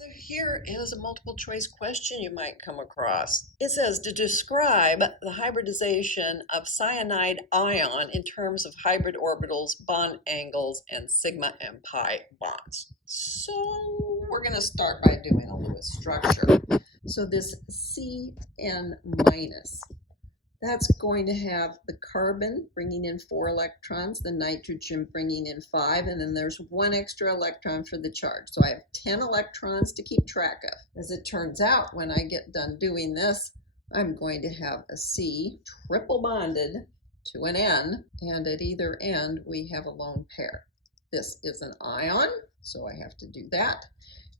So here is a multiple choice question you might come across. It says to describe the hybridization of cyanide ion in terms of hybrid orbitals, bond angles, and sigma and pi bonds. So we're going to start by doing a Lewis structure. So this Cn minus, that's going to have the carbon bringing in 4 electrons, the nitrogen bringing in 5, and then there's 1 extra electron for the charge. So I have 10 electrons to keep track of. As it turns out, when I get done doing this, I'm going to have a C triple bonded to an N, and at either end we have a lone pair. This is an ion, so I have to do that.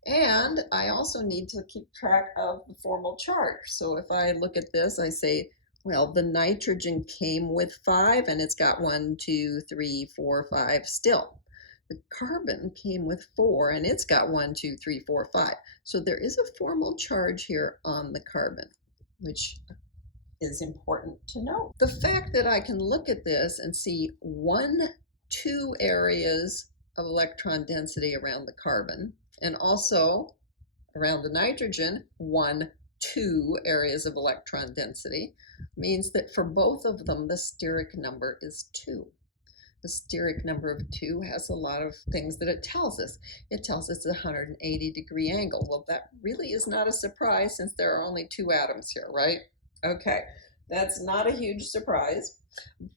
And I also need to keep track of the formal charge. So if I look at this, I say, well, the nitrogen came with 5 and it's got 1, 2, 3, 4, 5 still. The carbon came with 4 and it's got 1, 2, 3, 4, 5. So there is a formal charge here on the carbon, which is important to know. The fact that I can look at this and see 1, 2 areas of electron density around the carbon, and also around the nitrogen, 1, 2 areas of electron density, means that for both of them, the steric number is 2. The steric number of 2 has a lot of things that it tells us. It tells us a 180-degree angle. Well, that really is not a surprise since there are only 2 atoms here, right? Okay, that's not a huge surprise,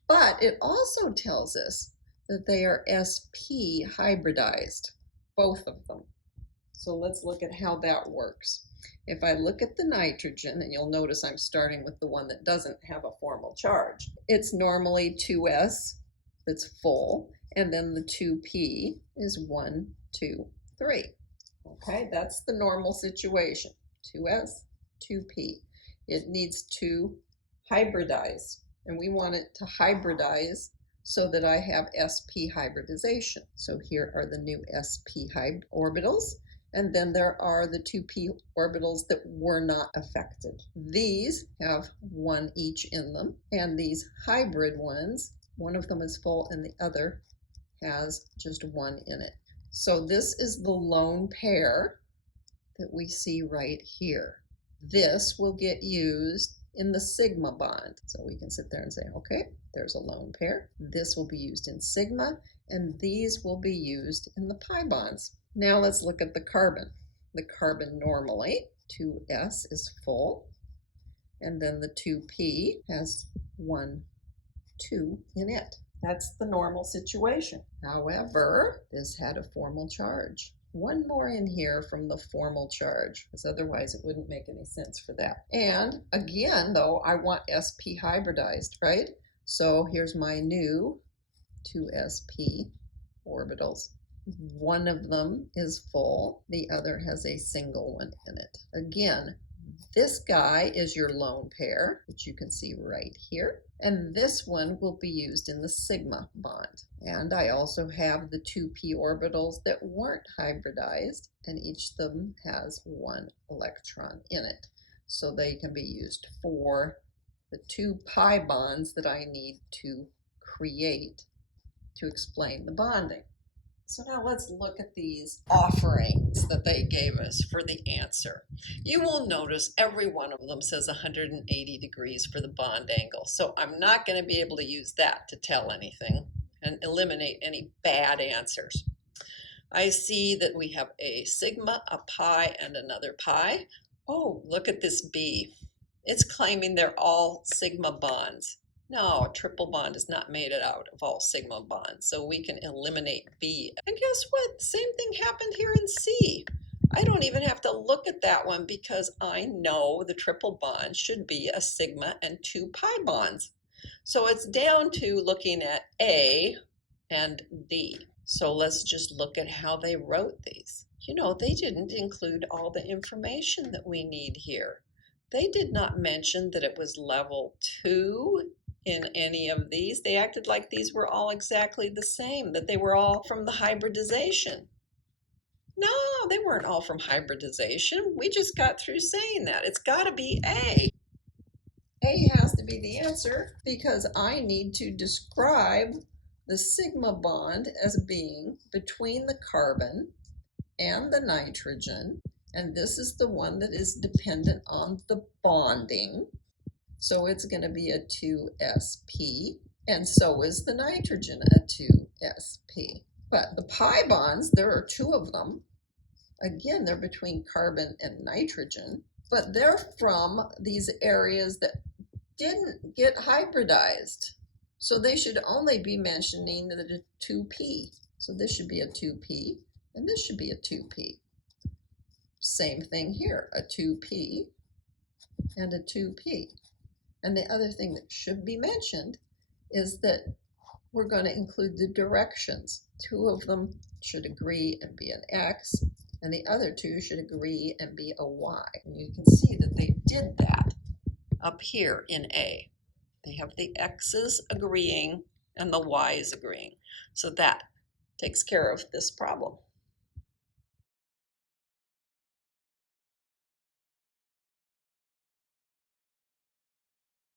but it also tells us that they are sp hybridized, both of them. So let's look at how that works. If I look at the nitrogen, and you'll notice I'm starting with the one that doesn't have a formal charge, it's normally 2s that's full, and then the 2p is 1, 2, 3. Okay, that's the normal situation. 2s, 2p. It needs to hybridize, and we want it to hybridize so that I have sp hybridization. So here are the new sp orbitals. And then there are the 2p orbitals that were not affected. These have 1 each in them, and these hybrid ones, one of them is full and the other has just 1 in it. So this is the lone pair that we see right here. This will get used in the sigma bond. So we can sit there and say, okay, there's a lone pair. This will be used in sigma, and these will be used in the pi bonds. Now let's look at the carbon. The carbon normally, 2s is full, and then the 2p has 1, 2 in it. That's the normal situation. However, this had a formal charge. 1 more in here from the formal charge, because otherwise it wouldn't make any sense for that. And again, though, I want sp hybridized, right? So here's my new 2sp orbitals. 1 of them is full, the other has a single one in it. Again, this guy is your lone pair, which you can see right here, and this one will be used in the sigma bond. And I also have the 2p orbitals that weren't hybridized, and each of them has 1 electron in it. So they can be used for the 2 pi bonds that I need to create to explain the bonding. So now let's look at these offerings that they gave us for the answer. You will notice every one of them says 180 degrees for the bond angle. So I'm not going to be able to use that to tell anything and eliminate any bad answers. I see that we have a sigma, a pi, and another pi. Oh, look at this B. It's claiming they're all sigma bonds. No, a triple bond is not made out of all sigma bonds, so we can eliminate B. And guess what? The same thing happened here in C. I don't even have to look at that one because I know the triple bond should be a sigma and 2 pi bonds. So it's down to looking at A and D. So let's just look at how they wrote these. You know, they didn't include all the information that we need here. They did not mention that it was level 2 in any of these. They acted like these were all exactly the same, that they were all from the hybridization. No, they weren't all from hybridization. We just got through saying that. It's got to be A. A has to be the answer because I need to describe the sigma bond as being between the carbon and the nitrogen And this is the one that is dependent on the bonding. So it's going to be a 2sp, and so is the nitrogen a 2sp. But the pi bonds, there are two of them. Again, they're between carbon and nitrogen, but they're from these areas that didn't get hybridized. So they should only be mentioning the 2p. So this should be a 2p, and this should be a 2p. Same thing here, a 2p and a 2p. And the other thing that should be mentioned is that we're going to include the directions. Two of them should agree and be an X, and the other two should agree and be a Y. And you can see that they did that up here in A. They have the X's agreeing and the Y's agreeing. So that takes care of this problem.